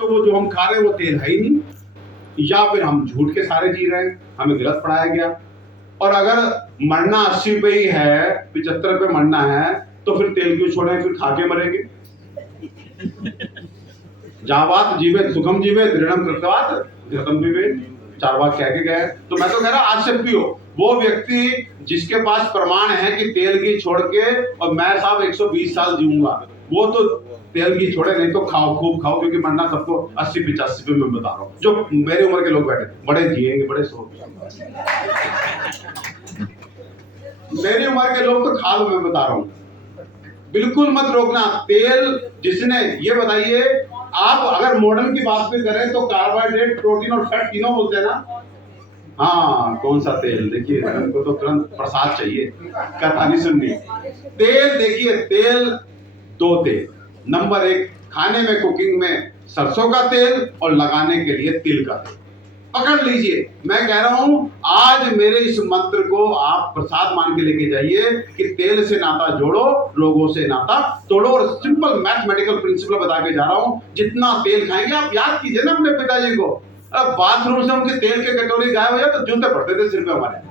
तो वो जो हम खा रहे हैं वो तेल है ही नहीं, या फिर हम झूठ के सारे जी रहे हैं, हमें गलत पढ़ाया गया। और अगर मरना 80 रुपए ही है, 75 रुपए मरना है, तो फिर तेल क्यों छोड़े, फिर खा के मरेंगे। जावात जीवे सुखम जीवे दृढ़म कृतवात घृतम पिबेत, चारवाक कह के गए। तो मैं तो कह रहा आज से पियो। वो व्यक्ति जिसके पास प्रमाण है कि तेल घी छोड़ के, और मैं साहब 120 साल जीऊंगा, वो तो तेल घी छोड़े, नहीं तो खाओ, खूब खाओ, क्योंकि मरना सबको 80-85 पे मैं बता रहा हूँ। जो मेरी उम्र के लोग बैठे बड़े जिएंगे, बड़े सो, मेरी उम्र के लोग तो खा लो, मैं बता रहा हूँ। बिल्कुल मत रोकना तेल। जिसने ये बताइए, आप अगर मॉडर्न की बात भी करें तो कार्बोहाइड्रेट, प्रोटीन और फैट तीनों बोलते हैं ना। हाँ, कौन सा तेल? देखिए उनको तो तुरंत प्रसाद चाहिए, कथा नहीं सुननी। तेल देखिए, तेल दो तेल। नंबर 1 खाने में, कुकिंग में सरसों का तेल, और लगाने के लिए तिल का तेल। पकड़ लीजिए, मैं कह रहा हूं आज मेरे इस मंत्र को आप प्रसाद मान के लेके जाइए कि तेल से नाता जोड़ो, रोगों से नाता तोड़ो। और सिंपल मैथमेटिकल प्रिंसिपल बता के जा रहा हूं, जितना तेल खाएंगे, आप याद कीजिए ना अपने पिताजी को, अब बाथरूम से उनके तेल के कटोरी गायब हो जाए तो जूते पड़ते थे सिर पे हमारे।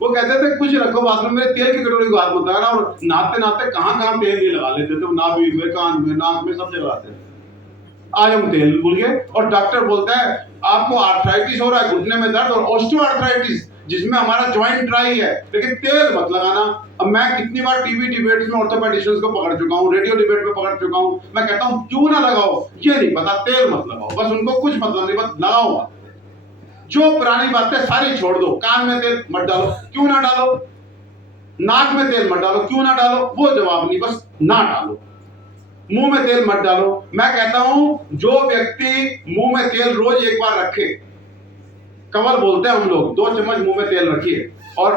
वो कहते थे कुछ रखो बाथरूम में, तेल की कटोरी को हाथ मत लगाना। और नाते नाते कहां तेल नहीं लगा लेते थे, नाभि में, कान में, नाक में, सब जगह लगाते थे। आज हम तेल भूल गए। और डॉक्टर बोलता है आपको आर्थराइटिस हो रहा है, घुटने में दर्द, और ऑस्टियोआर्थराइटिस, जिसमें हमारा जॉइंट ड्राई है, लेकिन तेल मत लगाना। अब मैं कितनी बार टीवी डिबेट्स में ऑर्थोपेडिशियंस को पकड़ चुका हूं, रेडियो डिबेट में पकड़ चुका हूं, मैं कहता हूं क्यों ना लगाओ, ये नहीं पता, तेल मत लगाओ, बस उनको कुछ मतलब नहीं, बस लगाओ मत। जो पुरानी बातें सारी छोड़ दो। कान में तेल मत डालो, क्यों ना डालो। नाक में तेल मत डालो, क्यों ना डालो, वो जवाब नहीं, बस ना डालो। मुंह में तेल मत डालो। मैं कहता हूं जो व्यक्ति मुंह में तेल रोज एक बार रखे, कवल बोलते हैं हम लोग, 2 चम्मच मुंह में तेल रखिए, और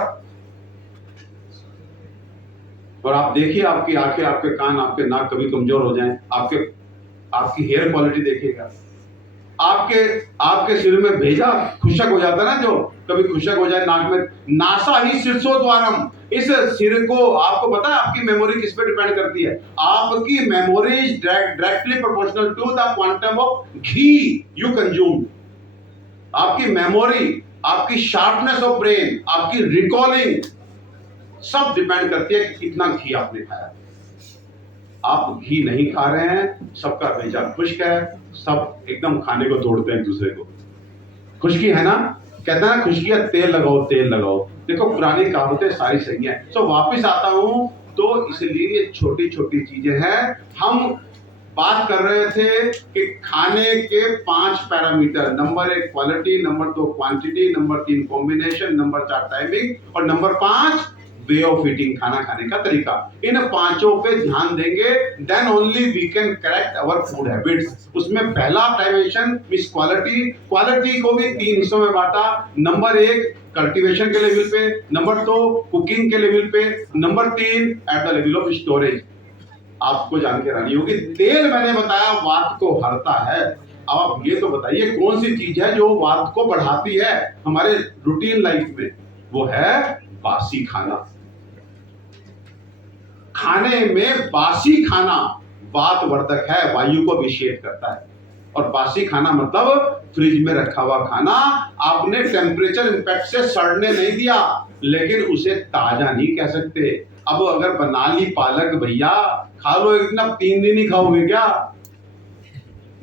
आप देखिए आपकी आंखें, आपके कान, आपके नाक कभी कमजोर हो जाएं, आपकी हेयर क्वालिटी देखिएगा। आपके सिर में भेजा खुशक हो जाता है ना, जो कभी खुशक हो जाए नाक में, नासा ही शीर्षोद्वारम। इस सिर को, आपको पता है आपकी मेमोरी किस पे डिपेंड करती है? आपकी memory is directly proportional to the quantum of ghee you consume. आपकी मेमोरी, आपकी शार्पनेस ऑफ ब्रेन, आपकी रिकॉलिंग सब डिपेंड करती है कि कितना घी आपने खाया। आप घी नहीं खा रहे हैं, सबका भेजा खुश्क है, सब एकदम खाने को तोड़ते हैं एक दूसरे को। खुशकी है ना, कहता है ना खुशकी है, तेल लगाओ, तेल लगाओ। देखो पुरानी कहावतें सारी सही हैं। सो वापस आता हूं, तो इसलिए ये छोटी छोटी चीजें हैं। हम बात कर रहे थे कि खाने के 5 parameter, number 1 quality, number 2 quantity, number 3 combination, number 4 timing, और नंबर 5 वे ऑफ ईटिंग, खाना खाने का तरीका। इन 5 पे ध्यान देंगे, then only we can correct our food habits. उसमें पहला डायमेंशन मींस क्वालिटी। क्वालिटी को भी 3 हिस्सों में बांटा। नंबर 1 कल्टीवेशन के लेवल पे, नंबर 2 कुकिंग के लेवल पे, number 3 at the level of storage. आपको जान के रानी होगी, तेल मैंने बताया वात को हरता है। अब आप ये तो बताइए कौन सी चीज है जो वात को बढ़ाती है हमारे रूटीन लाइफ में? वो है बासी खाना। खाने में बासी खाना वातवर्धक है, वायु को अभिषेक करता है। और बासी खाना मतलब फ्रिज में रखा हुआ खाना, आपने टेम्परेचर इंपैक्ट से सड़ने नहीं दिया, लेकिन उसे ताजा नहीं कह सकते। अब अगर बना ली पालक, भैया खा लो, इतना 3 दिन ही खाओगे क्या?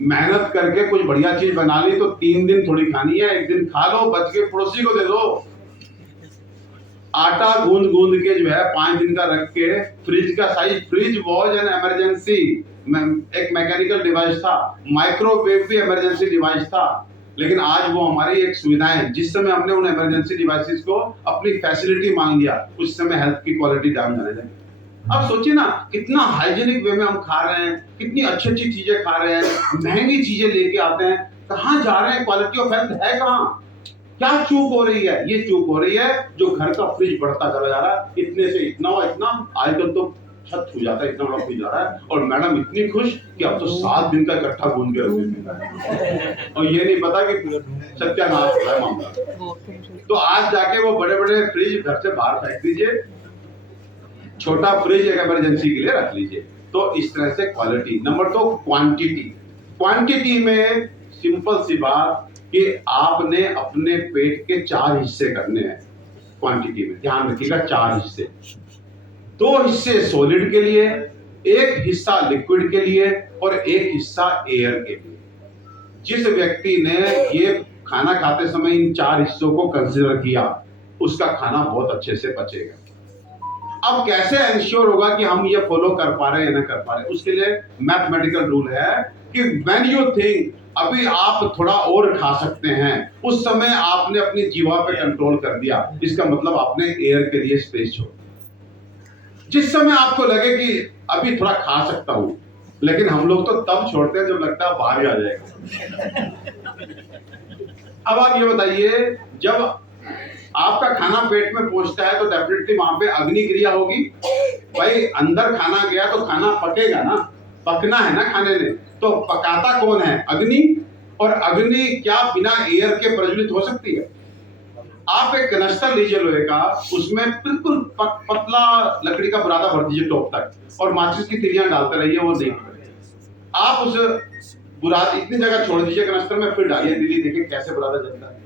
मेहनत करके कुछ बढ़िया चीज बना ली तो 3 दिन थोड़ी खानी है, 1 दिन खा लो, बच के पड़ोसी को दे दो। आटा गूंद गूंद के जो है 5 दिन का रख के, फ्रिज का size, fridge was an emergency, एक मैकेनिकल डिवाइस था, माइक्रोवेव भी इमरजेंसी डिवाइस था, लेकिन आज वो हमारी एक सुविधा है। जिस समय हमने उन इमरजेंसी डिवाइसेस को अपनी फैसिलिटी मान लिया, उस समय हेल्थ की क्वालिटी डाउन जाने लगी। अब सोचिए ना, कितना हाइजीनिक वे में हम खा रहे हैं, कितनी अच्छी अच्छी चीजें खा रहे हैं, महंगी चीजें लेके आते हैं, कहाँ जा रहे हैं? क्वालिटी ऑफ हेल्थ है कहाँ? क्या चूक हो रही है? ये चूक हो रही है जो घर का फ्रिज बढ़ता चला जा रहा है, इतने से इतना और इतना, आजकल तो छत हो जाता है, इतना बड़ा फ्रिज आ रहा है। और मैडम इतनी खुश कि अब तो 7 दिन का इकट्ठा गूंद के रख, और ये नहीं पता कि सत्यानाश हो रहा है मामला। तो आज जाके वो बड़े बड़े फ्रिज घर से बाहर फेंक दीजिए, छोटा फ्रिज एक इमरजेंसी के लिए रख लीजिए। तो इस तरह से क्वालिटी। Number 2 quantity. क्वांटिटी में सिंपल सी बात कि आपने अपने पेट के 4 हिस्से करने हैं। क्वांटिटी में ध्यान रखिएगा, 4 हिस्से, 2 हिस्से सॉलिड के लिए, 1 हिस्सा लिक्विड के लिए और 1 हिस्सा एयर के लिए। जिस व्यक्ति ने ये खाना खाते समय इन 4 हिस्सों को कंसीडर किया, उसका खाना बहुत अच्छे से पचेगा। अब कैसे इंश्योर होगा कि हम ये फॉलो कर पा रहे हैं या ना कर पा रहे हैं? उसके लिए मैथमेटिकल रूल है कि व्हेन यू थिंक अभी आप थोड़ा और खा सकते हैं, उस समय आपने अपनी जीवा पे कंट्रोल कर दिया, इसका मतलब आपने एयर के लिए स्पेस छोड़। जिस समय आपको लगे कि अभी थोड़ा खा सकता हूं, लेकिन हम लोग तो तब छोड़ते हैं जब लगता है बाहर ही आ जाएगा। अब आप ये बताइए, जब आपका खाना पेट में पहुंचता है तो डेफिनेटली वहां पे अग्नि क्रिया होगी। भाई अंदर खाना गया तो खाना पकेगा ना, पकना है ना खाने ने, तो पकाता कौन है? अग्नि। और अग्नि क्या बिना एयर के प्रज्वलित हो सकती है? आप एक कनस्तर लीजिए लोहे का, उसमें बिल्कुल पतला लकड़ी का बुरादा भर दीजिए टॉप तक और माचिस की तिलियां डालते रहिए, वो नहीं पड़ेगा। आप उस बुरादा इतनी जगह छोड़ दीजिए कनस्तर में, फिर डालिए तिली, देखिए कैसे बुरादा जलता है।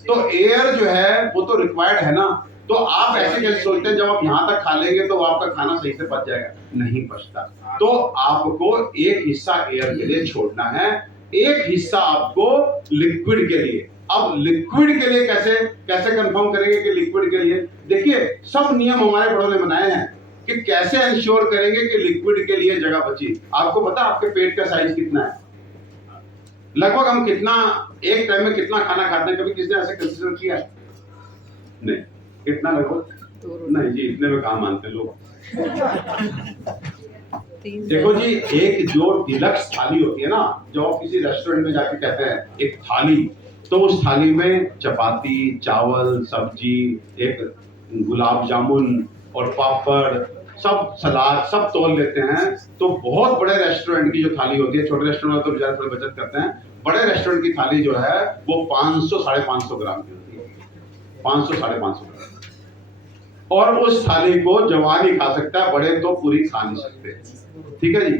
तो एयर जो है वो तो रिक्वायर्ड है ना। तो आप ऐसे कैसे सोचते हैं जब आप यहां तक खा लेंगे तो आपका खाना सही से पच जाएगा? नहीं पचता। तो आपको एक हिस्सा एयर के लिए छोड़ना है, एक हिस्सा आपको लिक्विड के लिए। अब लिक्विड के लिए कैसे कंफर्म करेंगे कि लिक्विड के लिए? देखिए सब नियम हमारे बड़ों ने बनाए हैं कि कैसे इंश्योर करेंगे कि लिक्विड के लिए जगह बची। आपको पता आपके पेट का साइज कितना है? लगभग हम कितना एक टाइम में कितना खाना खाते हैं? कभी किसने ऐसे कंसीडर किया? नहीं। कितना लगभग? नहीं जी, इतने में कहाँ मानते लोग। देखो जी, एक जो डिलक्स थाली होती है ना, जो आप किसी रेस्टोरेंट में जाके कहते हैं एक थाली, तो उस थाली में चपाती, चावल, सब्जी, एक गुलाब जामुन और पापड़, सब सलाद, सब तोल लेते हैं। तो बहुत बड़े रेस्टोरेंट की जो थाली होती है, छोटे रेस्टोरेंट तो बेचारे थोड़ी बचत करते हैं, बड़े रेस्टोरेंट की थाली जो है वो 500-550 ग्राम की होती है। 500-550 ग्राम। और उस थाली को जवान ही खा सकता है, बड़े तो पूरी खा नहीं सकते। ठीक है जी।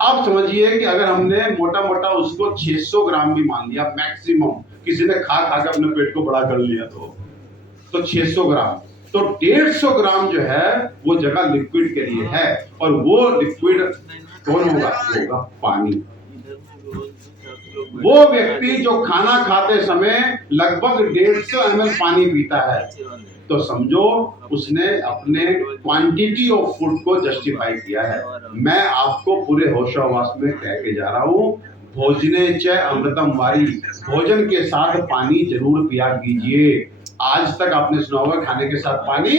अब समझिए कि अगर हमने मोटा मोटा उसको 600 ग्राम भी मान लिया मैक्सिमम, किसी ने खा के अपने पेट को बड़ा कर लिया तो 600 ग्राम, तो 150 ग्राम जो है वो जगह लिक्विड के लिए है। और वो लिक्विड कौन होगा? होगा पानी। वो व्यक्ति जो खाना खाते समय लगभग 150 ml पानी पीता है, तो समझो उसने अपने क्वांटिटी ऑफ फूड को जस्टिफाई किया है। मैं आपको पूरे होशावास में कह के जा रहा हूं, भोजने च अमृतम वारी, भोजन के साथ पानी जरूर पिया कीजिए। आज तक आपने सुना होगा खाने के साथ पानी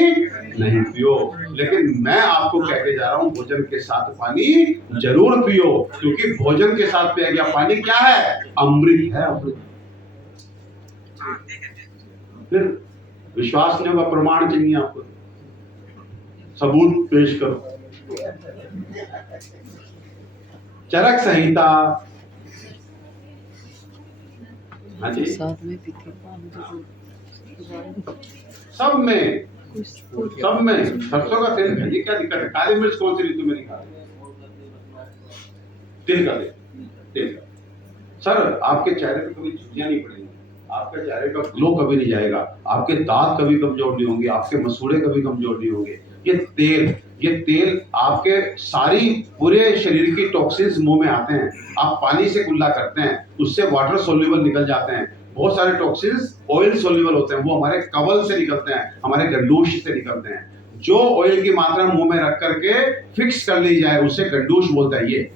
नहीं पियो, लेकिन मैं आपको कह के जा रहा हूं भोजन के साथ पानी जरूर पियो, क्योंकि भोजन के साथ पिया गया पानी क्या है? अमृत है, अमृत। फिर विश्वास नहीं होगा, प्रमाण चाहिए आपको, सबूत पेश करो। चरक संहिता, हाँ जी, सब में सरसों का तेल खाइए, क्या दिक्कत है? काली मिर्च कौन सी ऋतु में नहीं खाते? तिल का तेल। सर आपके चेहरे पे कभी झुर्रियां नहीं पड़ेंगी, आपके चेहरे का ग्लो कभी नहीं जाएगा, आपके दांत कभी कमजोर नहीं होंगे, आपके मसूड़े कभी कमजोर नहीं होंगे। ये तेल आपके सारी पूरे शरीर की टॉक्सिन्स मुंह में आते हैं, आप पानी से कुल्ला करते हैं, उससे वाटर सोल्यूबल निकल जाते हैं। बहुत सारे टॉक्सिन्स ऑयल सोल्यूबल होते हैं, वो हमारे कवल से निकलते हैं, हमारे गंडूश से निकलते हैं। जो ऑयल की मात्रा मुंह में रख करके फिक्स कर ली जाए उसे गंडूश बोलता है ये,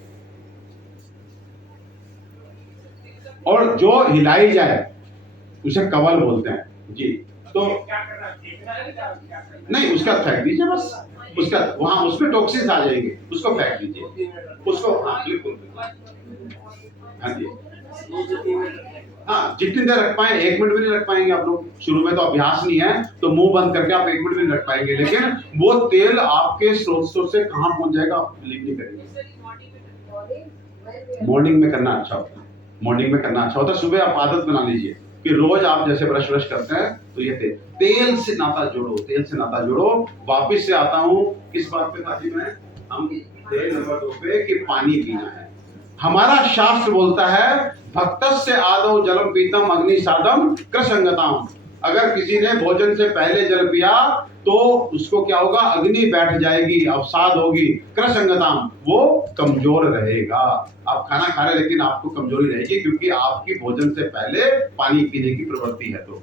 और जो हिलाई जाए उसे कवल बोलते हैं जी। तो नहीं, उसका फेंक दीजिए बस, उसका वहां उसमें टॉक्सिन्स आ जाएंगे, उसको फेंक दीजिए उसको। हाँ बिल्कुल, हाँ जी, हाँ जितनी देर रख पाए, 1 मिनट भी नहीं रख पाएंगे आप लोग, शुरू में तो अभ्यास नहीं है, तो मुंह बंद करके आप 1 मिनट भी नहीं रख पाएंगे, लेकिन वो तेल आपके स्रोत से कहां पहुंच जाएगा आप बिलीव नहीं करेंगे। मॉर्निंग में करना अच्छा होता है, मॉर्निंग में करना अच्छा होता है। सुबह आप आदत बना लीजिए कि रोज आप जैसे ब्रश करते हैं तो ये तेल से नाता जोड़ो, तेल से नाता जोड़ो। वापिस से आता हूं किस बात पे था जी मैं, हम तेल नंबर 2 पे कि पानी पीना है। हमारा शास्त्र बोलता है भक्तस्य आदौ जलम पीतम अग्नि साधम कृसंगताम। अगर किसी ने भोजन से पहले जल पिया तो उसको क्या होगा, अग्नि बैठ जाएगी, अवसाद होगी, कृसंगताम, वो कमजोर रहेगा। आप खाना खा रहे लेकिन आपको कमजोरी रहेगी क्योंकि आपकी भोजन से पहले पानी पीने की प्रवृत्ति है। तो